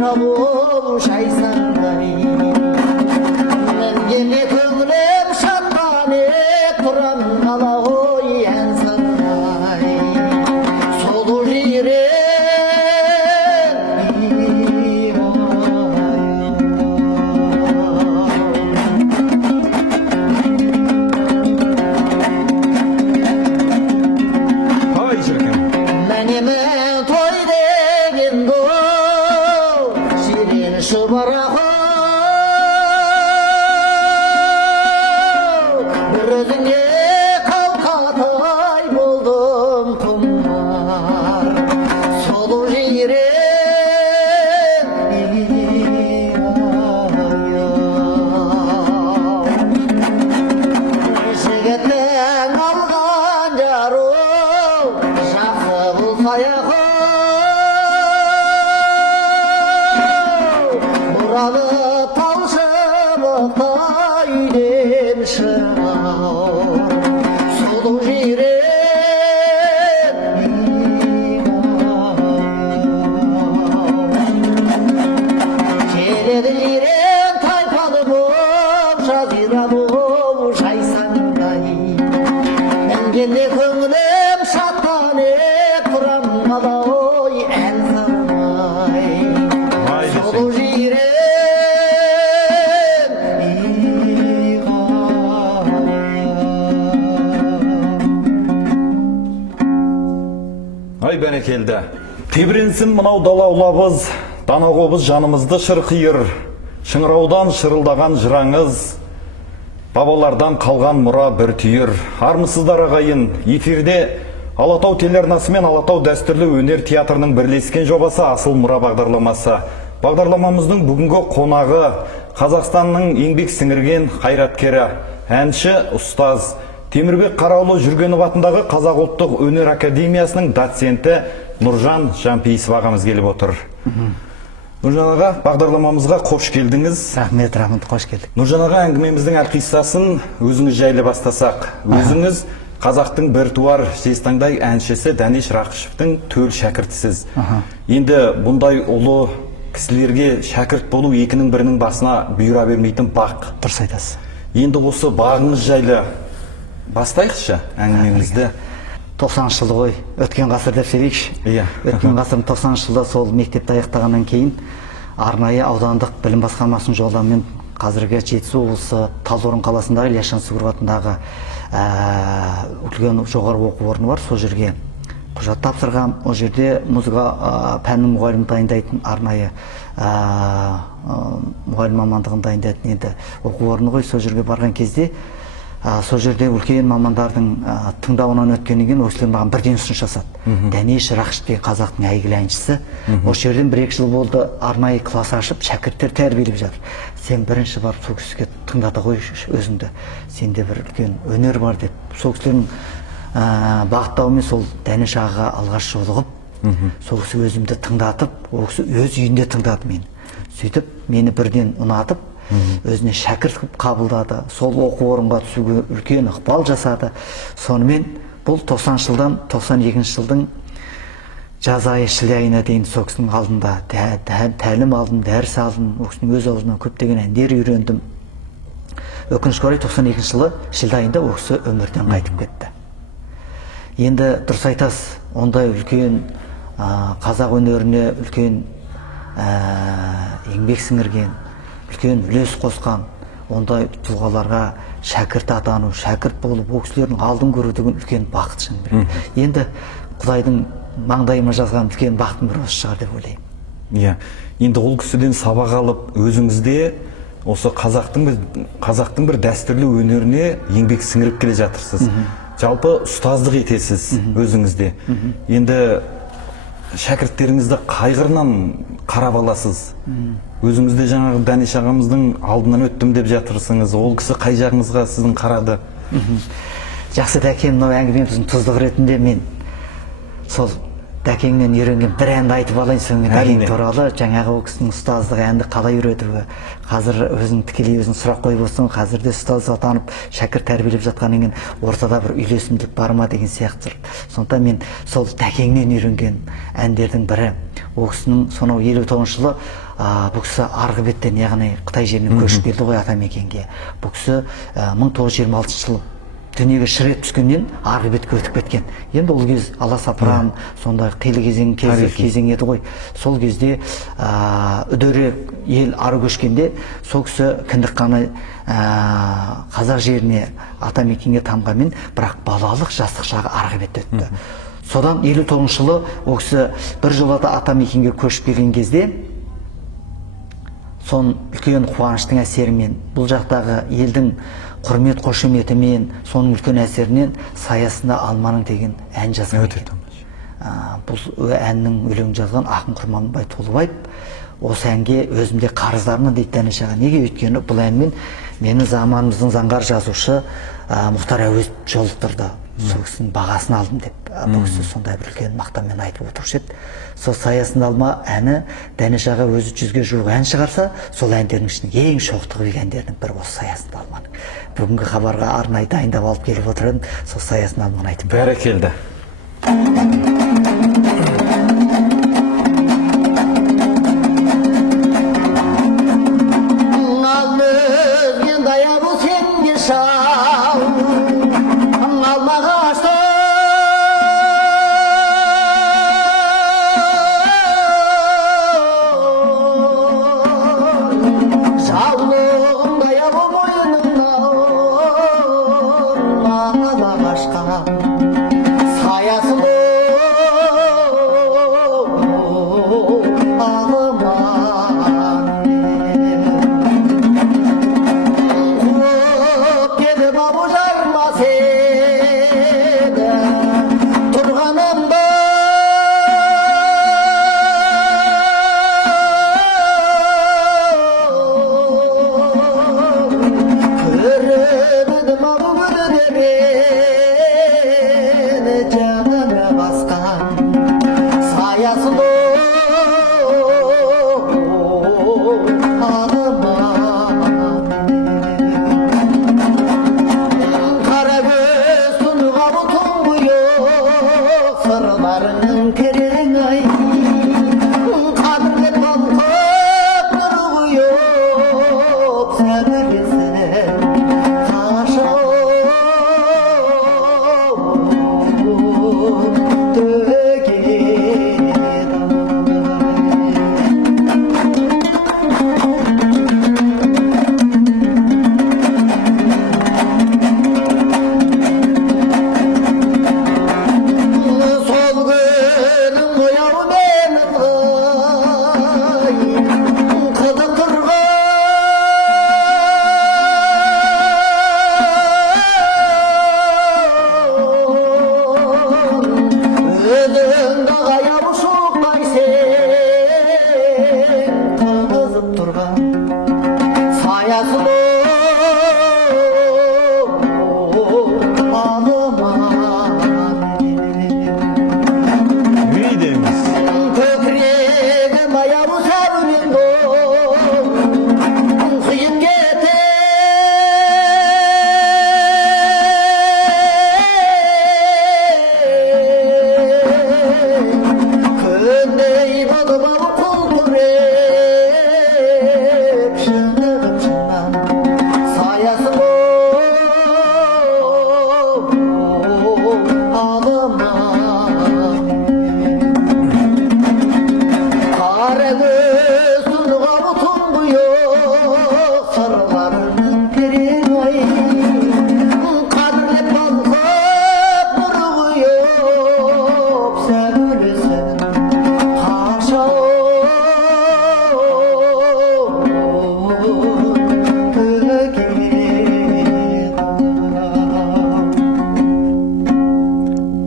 жазира болып жайсаңдай менге көңілім шаттан тұрам қала ғой ән саңдай сұлу жирен Мәнемен той деген бұл жирен шұбарақы бір өзіңе қалқатай болдым құмар сұлу жирен жігіттің алған жару аяғы бұралып таусылықтай үйден шығар сұлу жирен келеді жирен тайпалы боп жазира боп жайсаңдай мінгенде көңілім шаттанып тұрам қала ой ән салмай сұлу жирен Ай бәрекелді. Тебіренсін мынау дала ұлабыз, дана қобыз жанымызды шырқиыр, шыңыраудан шырылдаған жыраңыз, бабалардан қалған мұра бір түйір. Армысыздар ағайын, эфирде Алатау телеарнасы мен Алатау дәстүрлі өнер театрының бірлескен жобасы Асыл мұра бағдарламасы. Бағдарламамыздың бүгінгі қонағы Қазақстанның еңбек сіңірген қайраткері, әнші, ұстаз Темірбек Қараұлы Жүргенов атындағы Қазақ ұлттық өнер академиясының доценті Нұржан Жанпейісов ағамыз келіп отыр. Нұржан аға, бағдарламамызға қош келдіңіз. Рахмет, қош келдік. Нұржан аға, әңгімеміздің әрқиссасын өзіңіз жайлы бастасақ. Өзіңіз қазақтың бір туар жезтаңдай әншісі Дәнеш Рақышевтың төл шәкіртісіз. Енді бұндай ұлы кісілерге шәкірт болу екінің бірінің басына бұйыра бермейтін бақ. Дұрыс айтасыз. Енді осы бағыңыз жайлы бастайықшы әңгімемізді. 90 жыл ғой, өткен ғасыр деп сөйлейікші. Өткен ғасырдың 90 жылда сол мектепті аяқтағаннан кейін арнайы аудандық білім басқармасының жолдауымен қазіргі Жетісу облысы Талдықорған қаласындағы Ильяс Жансүгіров атындағы үлкен жоғары оқу орны бар. Сол жерге құжат тапсырғам. Ол жерде музыка пәнінің мұғалімін дайындайтын арнайы мұғалім мамандығын дайындайтын енді оқу орны ғой. Сол жерге барған кезде сол жерде үлкен мамандардың тыңдауынан өткеннен кейін ол кісілер маған бірден ұсыныс жасады. Дәнеш Рақышев деген қазақтың әйгілі әншісі. Осы жерден 1-2 жыл болды, арнайы класс ашып, шәкірттер тәрбиелеп жатыр. Сен бірінші барып сол кісіге тыңдата ғой өзіңді. Сенде бір үлкен өнер бар деп. Сол кісілердің бағыттауымен сол Дәнеш ағаға алғаш жолығып, сол кісі өзімді тыңдатып, ол кісі өз үйінде тыңдады мені. Сөйтіп, мені бірден ұнатып, өзіне шәкірт қабылдады. Сол оқу орынға түсуге үлкен ықпал жасады. Сонымен бұл 90 жылдан 92 жылдың жаз айы шілде айына дейін сол кісінің алдында тәлім алдым, дәріс алдым. Ол кісінің өз аузынан көптеген әндер үйрендім. Өкінішке орай 92 жылы шілде айында ол кісі өмірден қайтып кетті. Енді дұрыс айтасыз, ондай үлкен қазақ өнеріне үлкен еңбек сіңірген, үлкен үлес қосқан ондай тұлғаларға шәкірт атану, шәкірт болып, ол кісілердің алдын көру деген үлкен бақыт шын береді. Енді Құдайдың маңдайыма жазған үлкен бақытым бір осы шығар деп ойлаймын. Енді ол кісіден сабақ алып, өзіңізде осы қазақтың бір дәстүрлі өнеріне еңбек сіңіріп келе жатырсыз. Жалпы ұстаздық етесіз өзіңізде. Енді шәкірттеріңізді қай қырынан қарап аласыз? Өзіңізде жаңағы Дәнеш ағамыздың алдынан өттім деп жатырсыңыз. Ол кісі қай жағыңызға сіздің қарады? Жақсы дәкем, мынау әңгімеміздің тұздығы ретінде мен сол дәкеңнен үйренген бір әнді айтып алайын сонымен дәкең туралы. Жаңағы ол кісінің ұстаздық әнді қалай үйретуі, қазір өзің тікелей өзің сұрақ қойып отырсың, қазір де ұстаз атанып шәкірт тәрбиелеп жатқаннан кейін ортада бір үйлесімділік бар ма деген сияқты. Сондықтан мен сол дәкеңнен үйренген әндердің бірі ол кісінің сонау 59 жылы бұл кісі арғы беттен, яғни Қытай жерінен көшіп келді ғой атамекенге. Бұл кісі 1926 жылы дүниеге шірет түскеннен арғы бетке өтіп кеткен. Енді ол кез аласапыран, сондай қилы кезең еді ғой. Сол кезде үдере ел ары көшкенде, сол кісі кіндік қаны қазақ жеріне атамекенге тамғанмен, бірақ балалық жастық шағы арғы бетте өтті. Содан 59 жылы ол кісі бір жолата атамекенге көшіп келген кезде, сон үлкен қуаныштың әсерімен, бұл жақтағы елдің құрмет қошеметімен, соның үлкен әсерінен Саясында алманың деген ән жазған екен. Бұл әннің өлеңін жазған ақын Құрманбай Толыбаев. Осы әнге өзімде қарыздармын дейді Дәнеш аға. Неге? Өйткені бұл әнмен мені заманымыздың заңғар жазушы Мұхтар Әуезов жолықтырды. Сол кісінің бағасын алдым деп. Бұл кісі сондай бір үлкен мақтанмен айтып отырушы еді. Сол Саясында алма әні Дәнеш аға өзі 100-ге жуық ән шығарса, сол әндердің ішінде ең шоқтығы биік әндердің бірі осы Саясында алманың. Бүгінгі хабарға арнайы дайындап алып келіп отырдым. Сол Саясында алманы айтып. Бәрекелді.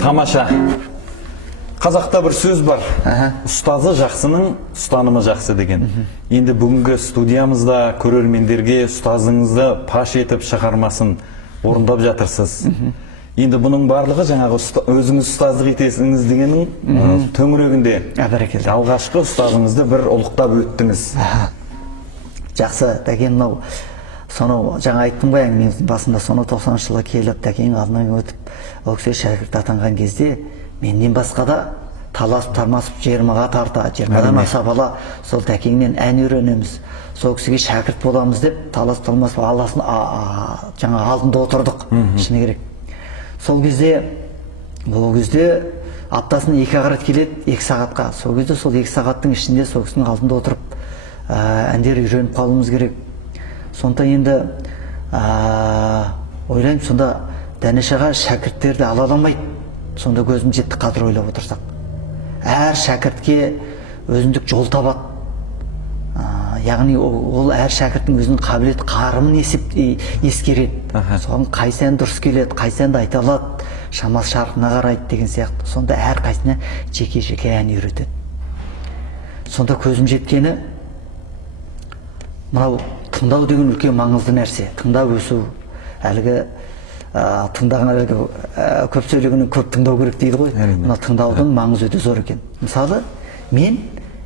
Тамаша. Қазақта бір сөз бар. Ұстазы жақсының ұстанымы жақсы деген. Енді бүгінгі студиямызда көрермендерге ұстазыңызды паш етіп шығармасын орындап жатырсыз. Енді бұның барлығы жаңағы өзіңіз ұстаздық етесіңіз дегеннің төңірегінде. Алғашқы ұстазыңызды бір ұлықтап өттіңіз. Жақсы, Тәкен, мынау сонау жаңа айттым ғой әңгімеміздің басында, сонау 90 жылы келіп Тәкен алдынан өтіп, ол кісі шәкірт атанған кезде менен басқа да таласып тармасып 20-ға тарта, 20-дан аса бала сол тәкеңнен ән үйренеміз, сол кісіге шәкірт боламыз деп таласып талмасып аласын жаңа алдында отырдық, шыны керек. Сол кезде ол кезде аптасына 2 рет келеді, 2 сағатқа. Сол кезде сол 2 сағаттың ішінде сол кісінің алдында отырып әндер үйреніп қалуымыз керек. Сонда енді ойлаймын, сонда Дәнешаға шәкірттерді ала алмайды. Сонда көзім жетті қазір ойлап отырсақ. Әр шәкіртке өзіндік жол табады. Яғни ол әр шәкірттің өзінің қабілет қарымын ескереді. Соған қайсы ән дұрыс келеді, қайсы әнді айта алады, шамасы шарқына қарайды деген сияқты. Сонда әр қайсына жеке-жеке ән үйретеді. Сонда көзім жеткені, мынау тыңдау деген үлкен маңызды нәрсе. Тыңдап өсу, әлгі тыңдаған әлгі көп сөйлегеннен көп тыңдау керек дейді ғой. Мына тыңдаудың маңызы өте зор екен. Мысалы, мен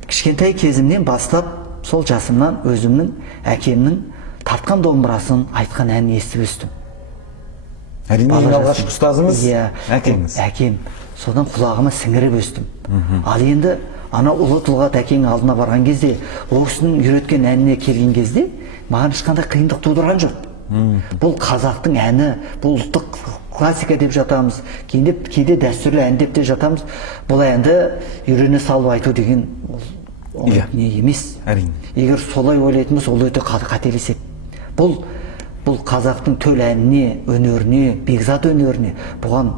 кішкентай кезімнен бастап сол жасымнан өзімнің әкемнің тартқан домбырасын, айтқан әнін естіп өстім. Әрине, ең алғашқы ұстазыңыз әкеңіз. Әкем. Содан құлағыма сіңіріп өстім. Ал енді ана ұлы тұлға тәкеңнің алдына барған кезде, ол кісінің үйреткен әніне келген кезде, маған ешқандай қиындық тудырған жоқ. Бұл қазақтың әні, бұл ұлттық классика деп жатамыз, кейде дәстүрлі ән деп те жатамыз. Бұл әнді үйрене салып айту деген не емес. Егер солай ойлайтын болса, ол өте қателеседі. Бұл қазақтың төл әніне, өнеріне, бекзат өнеріне, бұған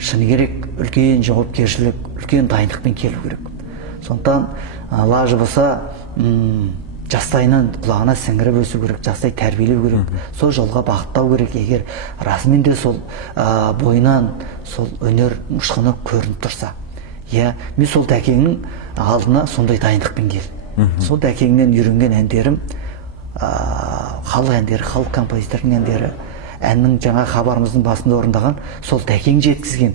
шыны керек үлкен жауапкершілік, үлкен дайындықпен келу керек. Сондықтан лажы болса жастайынан құлағына сіңіріп өсу керек, жастай тәрбиелеу керек, сол жолға бағыттау керек. Егер расымен де сол бойынан сол өнер ұшқыны көрініп тұрса. Мен сол тәкеңнің алдына сондай дайындықпен келдім. Сол тәкеңнен үйренген әндерім, халық әндері, халық композиторының әндері, әннің жаңа хабарымыздың басында орындаған, сол тәкең жеткізген,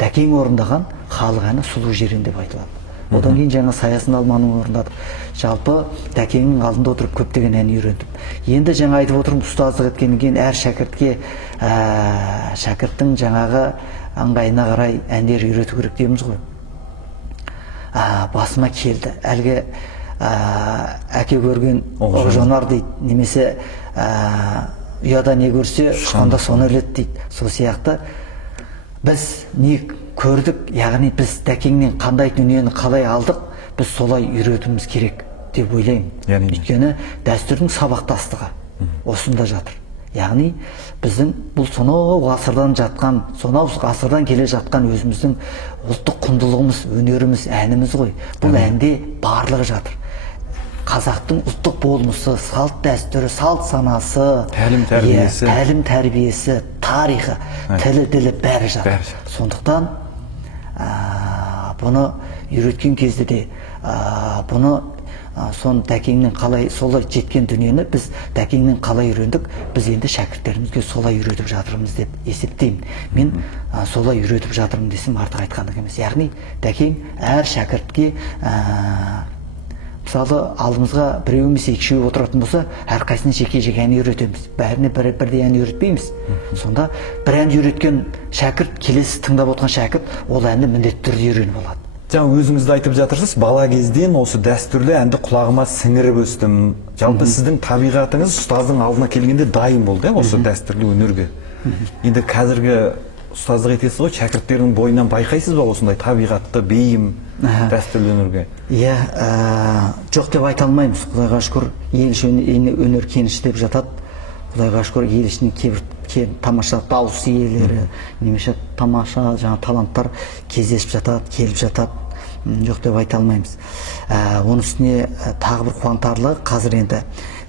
тәкең орындаған халық әні Сұлу жерен деп айтылады. Одан кейін жаңа Саясын Алманың орындадық. Жалпы тәкеңнің алдында отырып көптеген ән үйрендім. Енді жаңа айтып отырмын, ұстаздық еткеннен кейін әр шәкіртке шәкірттің жаңағы ыңғайына қарай әндер үйрету керек дейміз ғой. Басыма келді. Әлгі әке көрген Оғжанар дейді, немесе ұяда не көрсе, ұшқанда соны іледі дейді. Сол сияқты біз не көрдік, яғни біз тәкеңнен қандай дүниені қалай алдық, біз солай үйретуіміз керек деп ойлаймын. Өйткені дәстүрдің сабақтастығы осында жатыр. Яғни біздің бұл сонау ғасырдан жатқан, сонау ғасырдан келе жатқан өзіміздің ұлттық құндылығымыз, өнеріміз, әніміз ғой. Бұл әнде барлығы жатыр. Қазақтың ұлттық болмысы, салт дәстүрі, салт санасы, тәлім тәрбиесі, тарихы, тілі, ділі бәрі жатыр. Сондықтан бұны үйреткен кезде де бұны сон тәкеңнен қалай солай жеткен дүниені біз тәкеңнен қалай үйрендік, біз енді шәкірттерімізге солай үйретіп жатырмыз деп есептеймін. Мен солай үйретіп жатырмын десем артық айтқандық емес. Яғни тәкең әр шәкіртке мысалы алдымызға біреу емес екеуі отыратын болса, әрқайсысына жеке-жеке ән үйретеміз. Бәріне бірдей ән үйретпейміз. Сонда бір ән үйреткен шәкірт, келесі тыңдап отқан шәкірт ол әнді міндетті түрде үйреніп алады. Жаңа өзіңізді айтып жатырсыз, бала кезден осы дәстүрлі әнді құлағыма сіңіріп өстім. Жалпы сіздің табиғатыңыз ұстаздың алдына келгенде дайын болды, осы дәстүрлі өнерге. Енді қазіргі ұстаздық етесіз ғой, шәкірттердің бойынан байқайсыз ба осындай табиғатты, бейім дәстүрлі өнерге? Жоқ деп айта алмаймыз. Құдайға шүкір, ел ішіне өнер кеніш деп жатады. Құдайға шүкір, ел ішіне кейбір тамаша дауыс иелері, немесе тамаша жаңа таланттар кездесіп жатады, келіп жатады. Жоқ деп айта алмаймыз. Оның үстіне тағы бір қуантарлығы, қазір енді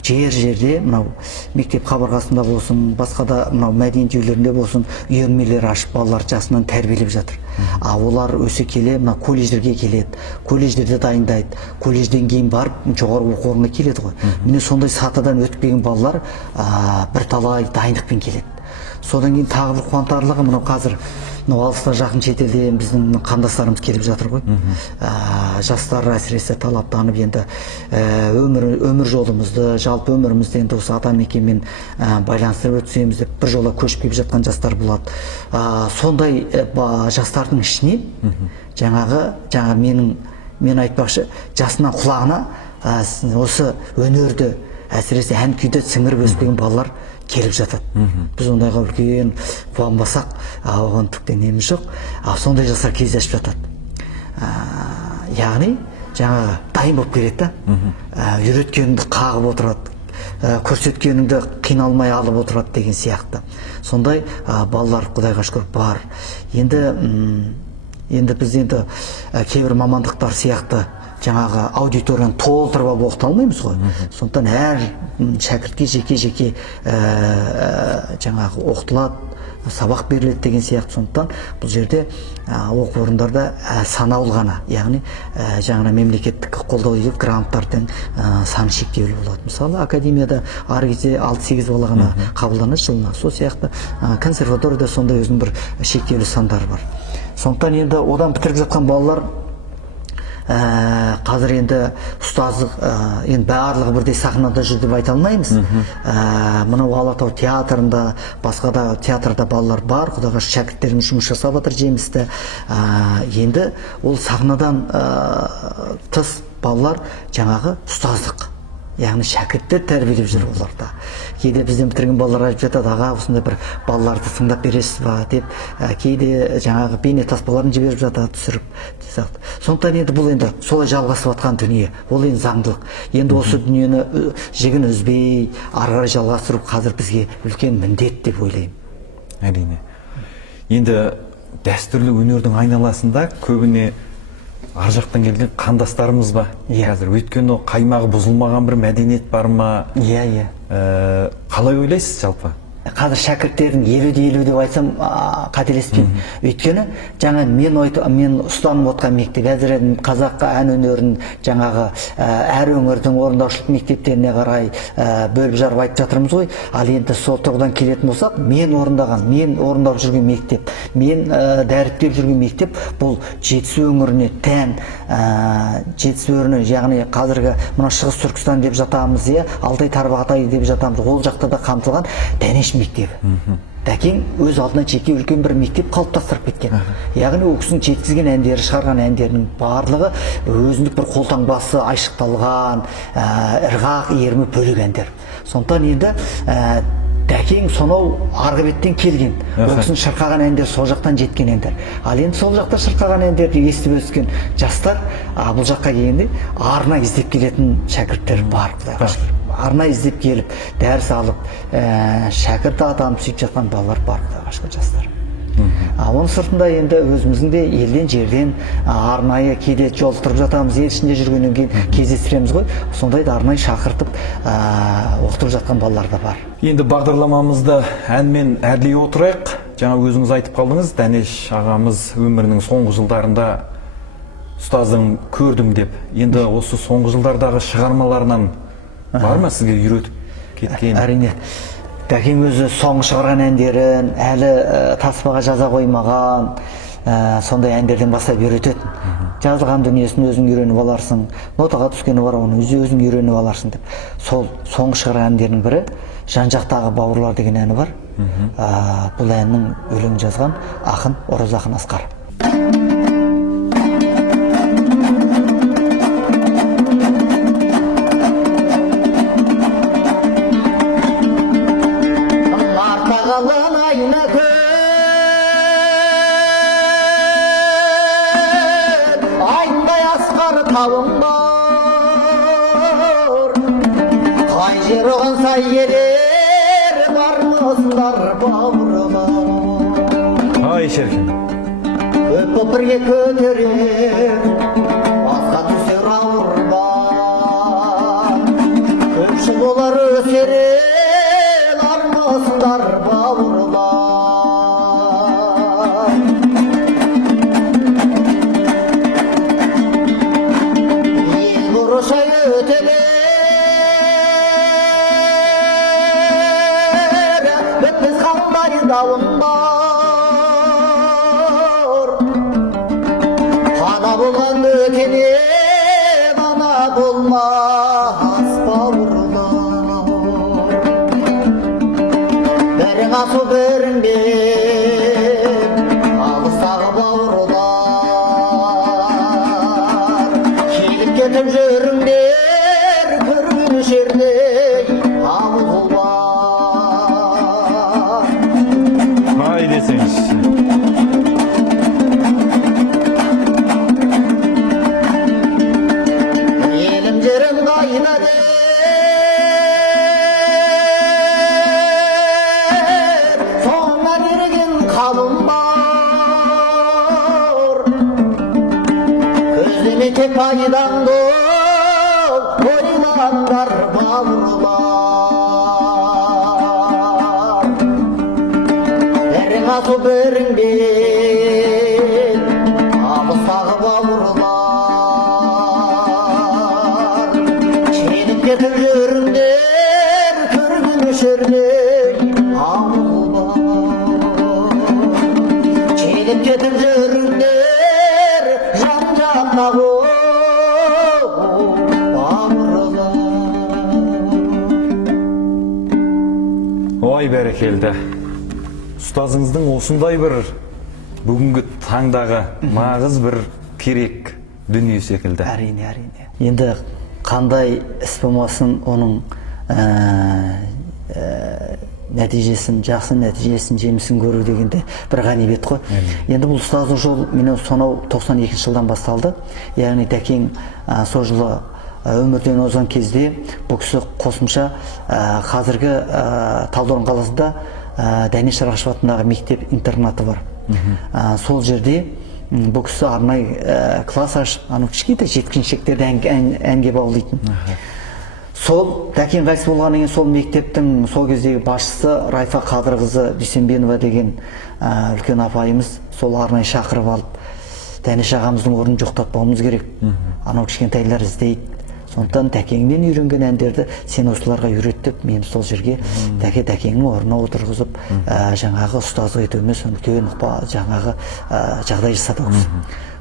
жерде мынау мектеп қабырғасында болсын, басқа да мынау мәдениет үйлерінде болсын, үйірмелер ашып балалар жасынан тәрбиелеп жатыр. Олар өсе келе мына колледждерге келеді, колледждерде дайындайды, колледжден кейін барып жоғары оқу орнына келеді ғой. Міне сондай сатыдан өтіп келген балалар бірталай дайындықпен келеді. Содан кейін тағы бір қуантарлығы, мынау қазір алыста жақын шетелден біздің қандастарымыз келіп жатыр ғой. Жастар әсіресе талаптанып енді өмір жолымызды, жалпы өмірімізді енді осы атамекенмен байланыстырып өтсеміз деп бір жола көшіп келіп жатқан жастар болады. Сондай жастардың ішінен жаңағы мен айтпақшы жасынан құлағына осы өнерді әсіресе ән күйді сіңіріп өспеген балалар келіп жатады. Біз ондайға үлкен қуанбасақ, оған түкте неміз жоқ. Сондай жастар кездесіп жатады. Яғни жаңағы дайын болып келеді да, үйреткеніңді қағып отырады, көрсеткеніңді қиналмай алып отырады деген сияқты. Сондай балалар Құдайға шүкір бар. Енді біз кейбір мамандықтар сияқты жаңағы аудиторияны толтырып алып оқыта алмаймыз ғой. Сондықтан әр шәкіртке жеке жаңағы оқытылады, сабақ беріледі деген сияқты. Сондықтан бұл жерде оқу орындарда санаулы ғана, яғни жаңа мемлекеттік қолдау етіп гранттардың саны шектеулі болады. Мысалы академияда ары кезде 6-8 бала ғана қабылданады жылына. Сол сияқты консерваторияда сондай өзінің бір шектеулі сандары бар. Сондықтан енді одан бітіріп жатқан балалар қазір енді ұстаздық енді барлығы бірдей сахнада жүр деп айта алмаймыз. Мынау Алатау театрында, басқа да театрда балалар бар, Құдайға шәкірттеріміз жұмыс жасап жатыр жемісті. Енді ол сахнадан тыс балалар жаңағы ұстаздық, яғни шәкірттер тәрбиелеп жүр оларда. Кейде бізден бітірген балалар айтып жатады, аға осындай бір балаларды тыңдап бересіз ба деп, кейде жаңағы бейне таспаларын жіберіп жатады, түсіріп. Сондықтан енді бұл енді солай жалғасып жатқан дүние, ол енді заңдылық. Енді осы дүниені жігін үзбей, ары қарай жалғастыру қазір бізге үлкен міндет деп ойлаймын. Әрине. Енді дәстүрлі өнердің айналасында көбіне ар жақтан келген қандастарымыз ба? Қазір өйткені қаймағы бұзылмаған бір мәдениет бар ма? Иә. Қалай ойлайсыз жалпы? Қазір шәкірттердің 50-50 деп айтсам қателеспеймін. Өйткені жаңа мен ұстанып отқан мектеп, әзірет қазаққа ән өнерін жаңағы әр өңірдің орындаушылық мектептеріне қарай бөліп жарып айтып жатырмыз ғой. Ал енді сол тұрғыдан келетін болсақ, мен орындап жүрген мектеп, мен дәріптеп жүрген мектеп бұл Жетісу өңіріне тән, Жетісу өңіріне, яғни қазіргі мына Шығыс Түркістан деп жатамыз, Алтай Тарбағатай деп жатамыз, ол жақта да қамтылған Дәнеш мектебі. Дәкең өз алдына жеке үлкен бір мектеп қалыптастырып кеткен. Яғни ол кісінің жеткізген әндері, шығарған әндерінің барлығы өзіндік бір қолтаңбасы айшықталған, ырғақ, ерімі бөлек әндер. Сондықтан енді Дәкең сонау арғы беттен келген. Ол кісінің шырқаған әндер сол жақтан жеткен әндер. Ал енді сол жақта шырқаған әндерді естіп өскен жастар бұл жаққа келгенде арна іздеп келетін шәкірттер бар, Құдайға шүкір. Арна іздеп келіп, дәріс алып, шәкірт атанып сөйтіп жатқан балалар бар, Құдайға шүкір, жастар. Оның сыртында енді өзіміздің де елден жерден арнайы кейде жолықтырып жатамыз, ел ішінде жүргеннен кейін кездестіреміз ғой. Сондайды арнайы шақыртып оқытып жатқан балалар да бар. Енді бағдарламамызды әнмен әрлей отырайық. Жаңа өзіңіз айтып қалдыңыз, Дәнеш ағамыз өмірінің соңғы жылдарында ұстаздың көрдім деп. Енді осы соңғы жылдардағы шығармаларынан бар ма сізге үйретіп кеткен? Әрине. Дәкең өзі соңғы шығарған әндерін әлі таспаға жаза қоймаған, сондай әндерден бастап үйрететін. Жазылған дүниесін өзің үйреніп аларсың, нотаға түскені бар, оны өзің үйреніп аларсың деп. Сол соңғы шығарған әндерінің бірі Жан жақтағы бауырлар деген әні бар. Бұл әннің өлеңін жазған ақын Ораз ақын Асқар. Қай жер оған сай ерер бармысыңдар бауырыма. Ай шеркін. Көп боп бірге көтерер басқа түсер ауырма. Көп жыл болар өсерер армысыңдар бауырыма. Ел бұрышай өтелер дауым бар. Қана болған өтене бана болмас бауырлар. Бірің асу бірің бер алыстағы бауырлар. жерде ауыл бар. Ай десеңізші. Елім жерім қайда деп соңынан ерген қалым бар. Көздеме тек пайдаңды ойлаңдар бауырлар. Бірің асыл бірің бел алыстағы бауырлар. Келіп кетіп жүріңдер көрген өшердей ауыл бар. Келіп кетіп жүріңдер жан жағына бауырлар. Ой бәрекелді. Ұстазыңыздың осындай бір бүгінгі таңдағы нағыз бір керек дүние секілді. Әрине, әрине. Енді қандай іс болмасын, оның нәтижесін, жақсы нәтижесін, жемісін көру дегенде бір ғанибет қой. Енді бұл ұстаздық жол менің сонау 92 жылдан басталды. Яғни тәкең сол жылы өмірден озған кезде бұл кісі қосымша қазіргі Талдықорған қаласында Дәнеш Рақышев атындағы мектеп интернаты бар. Сол жерде бұл кісі арнай класс ашып, кішкентай жеткіншектерді әнге баулайтын. Сол тәкең қайтыс болғаннан кейін сол мектептің сол кездегі басшысы Райфа Қадырқызы Дүйсенбенова деген үлкен апайымыз сол арнай шақырып алып, Дәнеш ағамыздың орнын жоқтатпауымыз керек. Анау кішкентайлар іздейді. Сондықтан тәкеңнен үйренген әндерді сен осыларға үйрет деп, мен сол жерге тәкеңнің орнына отырғызып, жаңағы ұстаздық етуіме үлкен жаңағы жағдай жасады.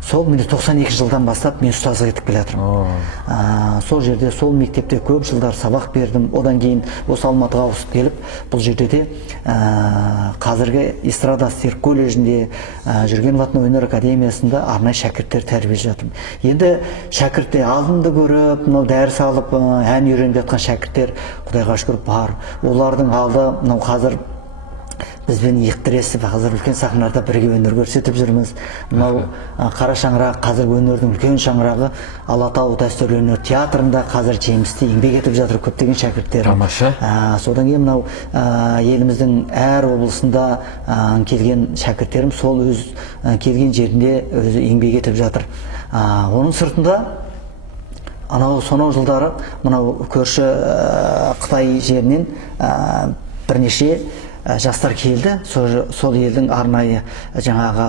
Сол мені 92 жылдан бастап мен ұстаздық етіп келе жатырмын. Сол жерде, сол мектепте көп жылдар сабақ бердім. Одан кейін осы Алматыға ауысып келіп, бұл жерде де қазіргі эстрада істер колледжінде, Жүргенов атындағы өнер академиясында арнай шәкірттер тәрбиелеп жатырмын. Енді шәкіртте алдымды көріп, мынау дәріс алып, ән үйреніп жатқан шәкірттер Құдайға шүкір бар. Олардың алды мынау қазір бізбен иықтіресіп, қазір үлкен сахналарда бірге өнер көрсетіп жүрміз. Мынау қара шаңырақ, қазір өнердің үлкен шаңырағы Алатау дәстүрлі өнер театрында қазір жемісті еңбек етіп жатыр көптеген шәкірттер. Тамаша. Содан кейін мынау еліміздің әр облысында келген шәкірттерім сол өз келген жерінде өзі еңбек етіп жатыр. Оның сыртында сонау жылдары мынау көрші Қытай жерінен бірнеше жастар келді. Сол елдің арнайы жаңағы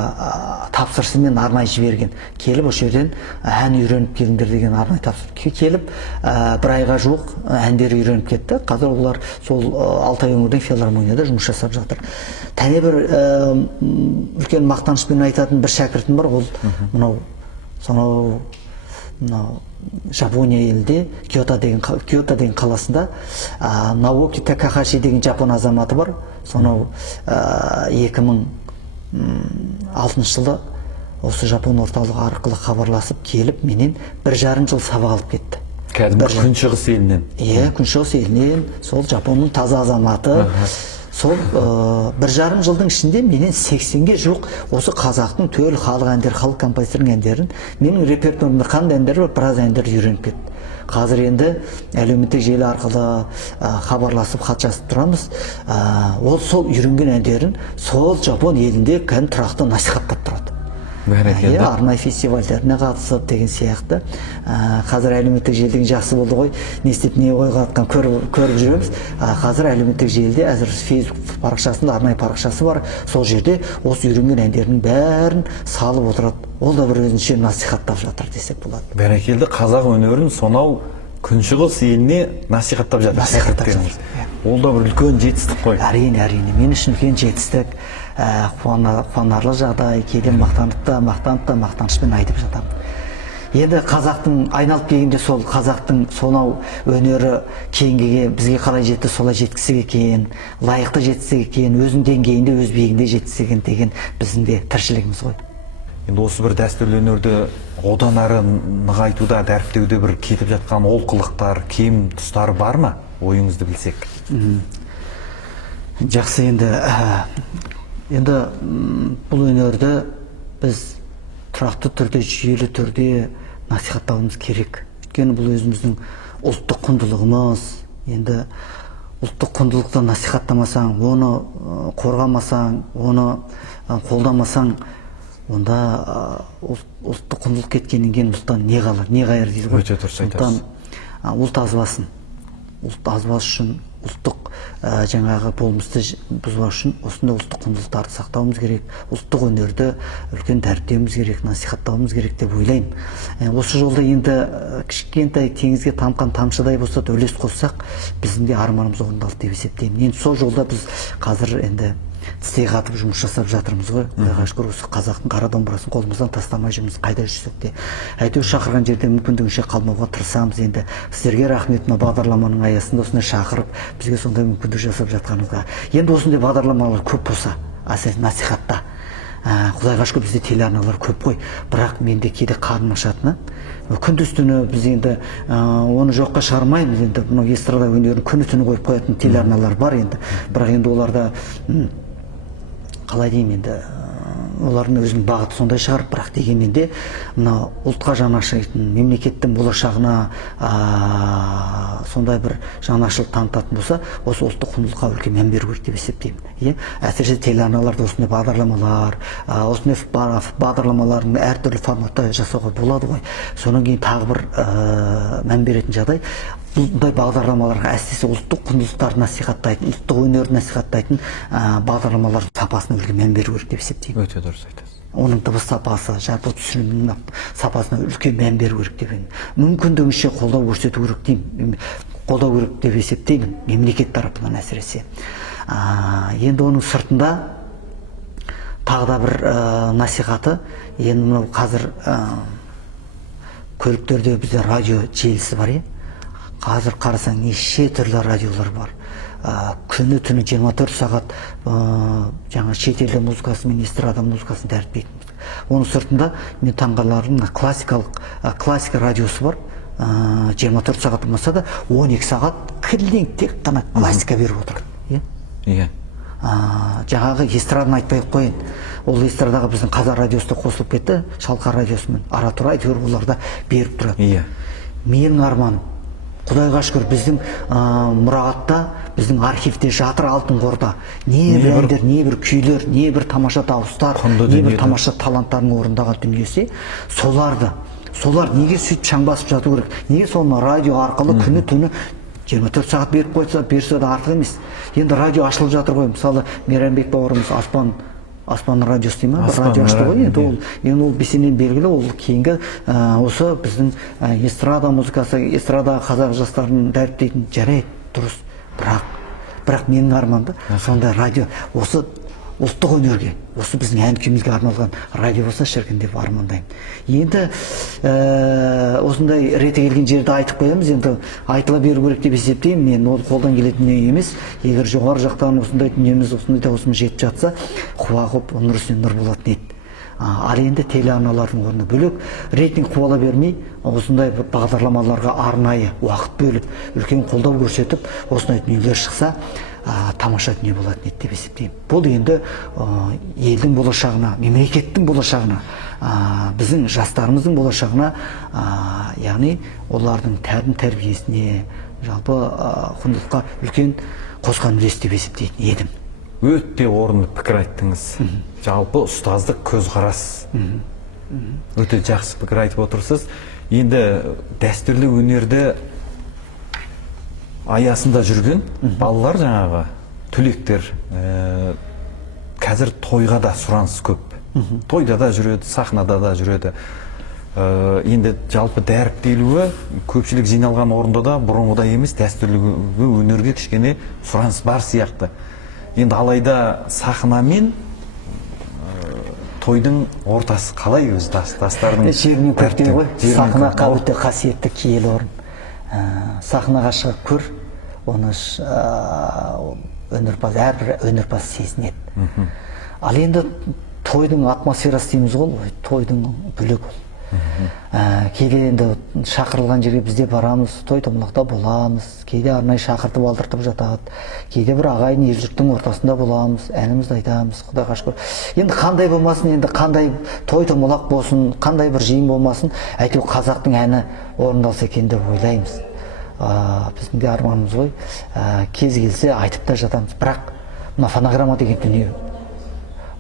тапсырысымен арнайы жіберген. Келіп осы жерден ән үйреніп келіңдер деген арнайы тапсырып келіп, бір айға жуық әндер үйреніп кетті. Қазір олар сол Алтай өңірдің филармонияда жұмыс жасап жатыр. Тәне бір үлкен мақтанышпен айтатын бір шәкіртім бар. Ол мынау Жапония елде Киото деген қаласында Наоки Такахаши деген жапон азаматы бар. Сонау 2006 жылы осы жапон орталығы арқылы хабарласып келіп, менен 1,5 жыл сабақ алып кетті. Кәдімгі күншығыс елінен. Иә, күншығыс елінен, сол жапонның таза азаматы. Сол 1,5 жылдың ішінде менен 80-ге жуық осы қазақтың төл халық әндері, халық композиторының әндерін, менің репертуарымда қандай әндер бар, біраз әндер үйреніп кетті. Қазір енді әлеуметтік желі арқылы хабарласып, хат жазып тұрамыз. Ол сол үйренген әндерін сол жапон елінде кәдімгі тұрақты насихаттап тұрады. Арнай фестивальдеріне қатысып деген сияқты. Қазір әлеуметтік желдің жақсы болды ғой, не істеп не ойға атқан көріп жүреміз. Қазір әлеуметтік желіде әзір Facebook парақшасында арнай парақшасы бар. Сол жерде осы үйренген әндерінің бәрін салып отырады. Ол да бір өзінше насихаттап жатыр десек болады. Бәрекелді, қазақ өнерін сонау күншығыс еліне насихаттап жатыр. Ол да бір үлкен жетістік қой. Әрине, мен үшін үлкен жетістік. Қуанарлы жағдай, кейде мақтанышпен айтып жатамын. Енді қазақтың айналып келгенде сол қазақтың сонау өнері кейінгіге бізге қалай жетті, солай жеткісі екен, лайықты жеткісі екен, өзінің деңгейінде, өз биігінде жеткісі екен деген біздің де тіршілігіміз ғой. енді осы бір дәстүрлі өнерді одан әрі нығайтуда, дәріптеуде бір кетіп жатқан олқылықтар, кем тұстары бар ма? Ойыңызды білсек. Жақсы, енді бұл өнерді біз тұрақты түрде, жүйелі түрде насихаттауымыз керек. Өйткені бұл өзіміздің ұлттық құндылығымыз. Енді ұлттық құндылықты насихаттамасаң, оны қорғамасаң, оны қолдамасаң, онда ұлттық құндылық кеткеннен кейін ұлттан не қалар, не қайыр дейді ғой. Өте дұрыс айтасыз. Ұлт азбасын. Ұлт азбас үшін, ұлттық жаңағы болмысты бұзбас үшін осындай ұлттық құндылықтарды сақтауымыз керек, ұлттық өнерді үлкен дәріптеуіміз керек, насихаттауымыз керек деп ойлаймын. Осы жолда енді кішкентай теңізге тамған тамшыдай болса да үлес қоссақ, біздің де арманымыз орындалды деп есептеймін. Енді сол жолда біз қазір енді тістей қатып жұмыс жасап жатырмыз ғой. Құдайға шүкір, осы қазақтың қара домбырасын қолымыздан тастамай жүрміз, қайда жүрсек те. Әйтеуір шақырған жерде мүмкіндігінше қалмауға тырысамыз. Енді сіздерге рахмет, мына бағдарламаның аясында осындай шақырып, бізге сондай мүмкіндік жасап жатқаныңызға. Енді осындай бағдарламалар көп болса, әсіресе насихатта, Құдайға шүкір, бізде телеарналар көп қой, бірақ менде кейде қарным ашатыны, күндіз-түні біз енді оны жоққа шығармаймыз. Енді мынау эстрада өнерін күні-түні қойып қоятын телеарналар бар енді, бірақ енді оларда қалай деймін, енді олардың өзінің бағыты сондай шығар, бірақ дегенмен де мына ұлтқа жан ашитын, мемлекеттің болашағына сондай бір жанашырлық танытатын болса, осы ұлттық құндылыққа үлкен мән беру керек деп есептеймін. Әсіресе телеарналарда осындай бағдарламалар, осындай бағдарламалардың әртүрлі форматта жасауға болады ғой. Содан кейін тағы бір мән беретін жағдай, бұндай бағдарламаларға әсіресе ұлттық құндылықтарды насихаттайтын, ұлттық өнерді насихаттайтын бағдарламалар сапасына үлкен мән беру керек деп есептеймін. Өте дұрыс айтасыз. Оның дыбыс сапасы, жалпы түсірілімнің сапасына үлкен мән беру керек деп, мүмкіндігінше қолдау көрсету керек деймін, қолдау керек деп есептеймін, мемлекет тарапынан әсіресе. Енді оның сыртында тағы да бір насихаты, енді мынау қазір көліктерде бізде радио желісі бар, қазір қарасаң неше түрлі радиолар бар. Күні түні 24 сағат жаңа шетелде музыкасы мен эстрада музыкасын дәріптейтін. Оның сыртында мен таңғаларым классика радиосы бар. 24 сағат болмаса да 12 сағат кілең тек қана классика беріп отырады. Иә. Жаңағы эстраданы айтпай қойын. Ол эстрадаға біздің қазақ радиосы да қосылып кетті, Шалқар радиосымен ара-тұра әйтеуір оларда беріп тұрады. Иә. Менің арманым, Құдайға шүкір, біздің мұрағатта, біздің архивте жатыр, алтын қорда. Небір әндер, небір күйлер, небір тамаша дауыстар, небір тамаша таланттардың орындаған дүниесі. Солар неге сөйтіп шаң басып жату керек? Неге соны радио арқылы күні түні 24 сағат беріп қойса, берсе де артық емес. Енді радио ашылып жатыр ғой. Мысалы, Мейрамбек бауырымыз Аспан радиосы дейді ма? Радио ашты ғой. Енді ол бесеннен белгілі, ол кейінгі осы біздің эстрада музыкасы, эстрада қазақ жастарын дәріптейтін жарайды, дұрыс. Бірақ менің арманды сондай радио, осы ұлттық өнерге, осы біздің ән күйімізге арналған радио болса шіркін деп армандаймын. Енді осындай реті келген жерді айтып қоямыз, енді айтыла беру керек деп есептеймін. Мен ол қолдан келетін дүние емес. Егер жоғары жақтан осындай дүниеміз, осындай дауысымыз жетіп жатса, қуағып нұр үстіне нұр болатын еді. Ал енді телеарналардың орны бөлек, рейтинг қуала бермей, осындай бағдарламаларға арнайы уақыт бөліп, үлкен қолдау көрсетіп, осындай дүниелер шықса, тамаша дүние болатын еді деп есептеймін. Бұл енді елдің болашағына, мемлекеттің болашағына, біздің жастарымыздың болашағына, яғни олардың тәрбиесіне, жалпы құндылыққа үлкен қосқан үлес деп есептейтін едім. Өте орынды пікір айттыңыз. Жалпы ұстаздық көзқарас. Өте жақсы пікір айтып отырсыз. Енді дәстүрлі өнерді аясында жүрген балалар, жаңағы түлектер, қазір тойға да сұраныс көп. Тойда да жүреді, сахнада да жүреді. Енді жалпы дәріптелуі көпшілік жиналған орында да бұрынғыдай емес, дәстүрлі өнерге кішкене сұраныс бар сияқты. Енді алайда сахна мен тойдың ортасы қалай өзі тастардың? Жермен көктей ғой, сахнаға өте қасиетті киелі орын. Сахнаға шығып көр, оны өнерпаз, әрбір өнерпаз сезінеді. Ал енді тойдың атмосферасы дейміз ғой, тойдың бүлігі ол. Кейде енді шақырылған жерге бізде барамыз, той томалақта боламыз, кейде арнайы шақыртып алдыртып жатады, кейде бір ағайын ел жұрттың ортасында боламыз, әнімізді айтамыз, Құдайға шүкір. Енді қандай болмасын, енді қандай той томалақ болсын, қандай бір жиын болмасын, әйтеуір қазақтың әні орындалса екен деп ойлаймыз. Біздің де арманымыз ғой, кез келсе айтып та жатамыз. Бірақ мына фонограмма деген дүние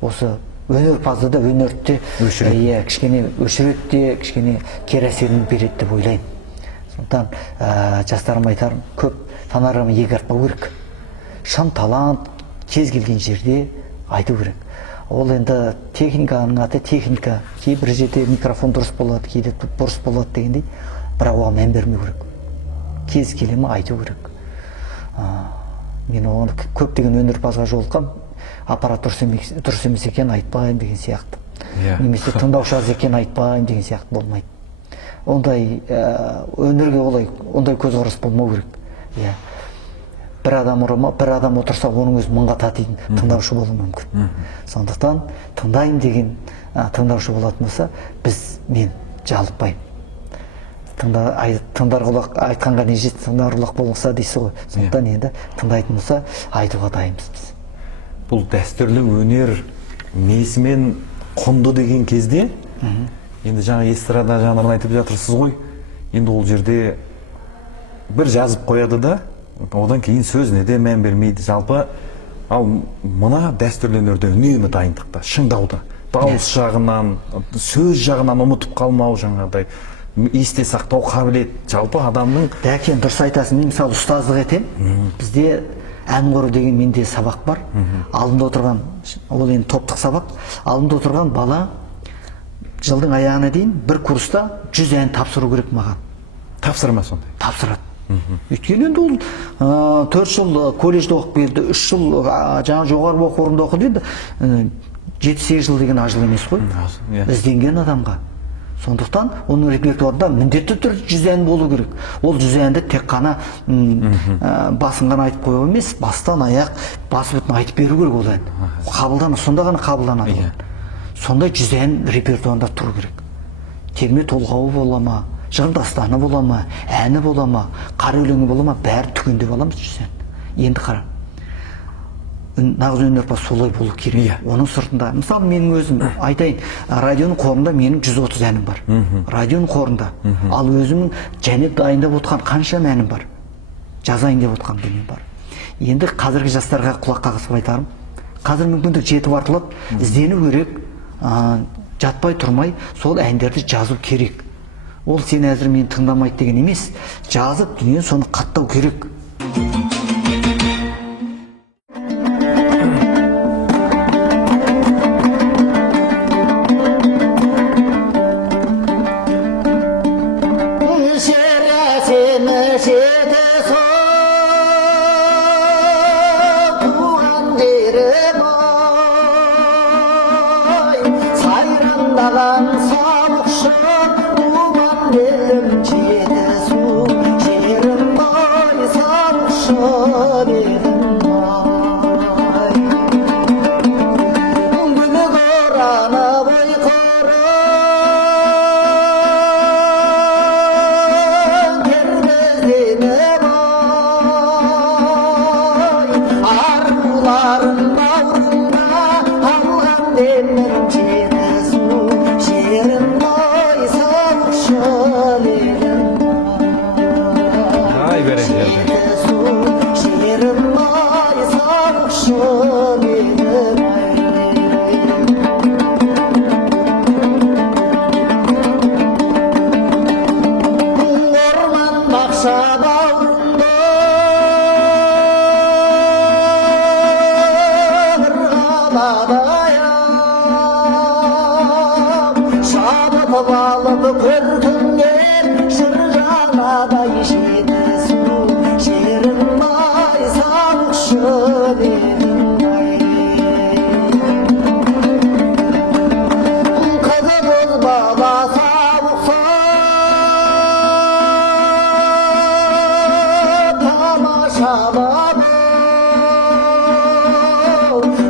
осы өнерпазды да өнерді де кішкене өшіреді де, кішкене кері әсерін береді деп ойлаймын. Сондықтан жастарыма айтарым, көп фонограмма егартпау керек. Шын талант кез келген жерде айту керек. Ол енді техниканың аты техника. Кейбір жерде микрофон дұрыс болады, кейде бұрыс болады дегендей, бірақ оған мән бермеу керек. Кез келемі айту керек. Мен оны көптеген өнерпазға жолыққам, аппарат дұрыс емес екен айтпаймын деген сияқты. Немесе тыңдаушы аз екен айтпаймын деген сияқты болмайды. Ондай өнерге ондай көзқарас болмау керек. Бір адам отырса, оның өзі мыңға татитын тыңдаушы болуы мүмкін. Сондықтан тыңдайын деген тыңдаушы болатын болса, мен жалықпаймын. Тыңдар құлақ айтқанға не жетсін, тыңдар құлақ болса дейсіз ғой. Сондықтан енді тыңдайтын болса айтуға дайынбыз біз. Бұл дәстүрлі өнер несімен құнды деген кезде, енді жаңа эстрада жанрын айтып жатырсыз ғой, енді ол жерде бір жазып қояды да, одан кейін сөзіне де мән бермейді. Жалпы, ал мына дәстүрлі өнерде үнемі дайындықта, шыңдауда, дауыс жағынан, сөз жағынан ұмытып қалмау, жаңағыдай есте сақтау қабілет, жалпы адамның... Дәкен, дұрыс айтасың. Мен мысалы ұстаздық етем, бізде ән қоры деген менде сабақ бар. Алдында отырған, ол енді топтық сабақ, алдында отырған бала жылдың аяғына дейін бір курста 100 ән тапсыру керек маған. Тапсырма сондай? Тапсырады. Өйткені енді ол 4 жыл колледжде оқып келді, 3 жыл жаңа жоғары оқу орнында оқыды енді, 7-8 жыл деген аз жыл емес қой, ізденген адамға. Сондықтан оның репертуарында міндетті түрде 100 ән болу керек. Ол 100 әнді тек қана басын ғана айтып қою емес, бастан аяқ басы бүтін айтып беру керек ол ән. Қабылданады, сонда ғана қабылданады. Сондай 100 ән репертуарында тұру керек. Терме толғауы бола ма, жыр дастаны бола ма, әні бола ма, қара өлеңі бола ма, бәрі түгендеп аламыз 100 ән. Енді қара. Нағыз өнерпаз солай болу керек. Оның сыртында, мысалы менің өзім айтайын, радионың қорында менің 130 әнім бар. Радионың қорында. Ал өзім және дайындап отқан қанша әнім бар. Жазайын деп отқан дүнием бар. Енді қазіргі жастарға құлақ қағысып айтарым. Қазір мүмкіндік жетіп артылып, іздену керек, жатпай тұрмай сол әндерді жазу керек. Ол сен әзір мені тыңдамайды деген емес, жазып дүниені соны қаттау керек.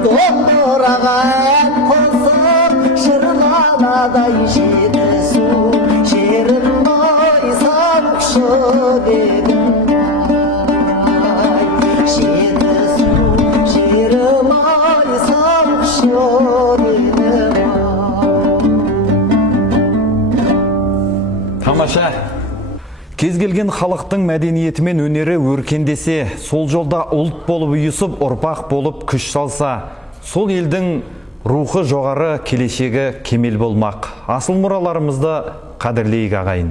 Domboraga en тадай жетісу жерім ай сағықшы дедім ай жетісу жерім ай сағықшы дедім Тамаша. Кез келген халықтың мәдениеті мен өнері өркендесе, сол жолда ұлт болып ұйысып, ұрпақ болып күш салса, сол елдің рухы жоғары, келешегі кемел болмақ. Асыл мұраларымызды қадірлейік ағайын.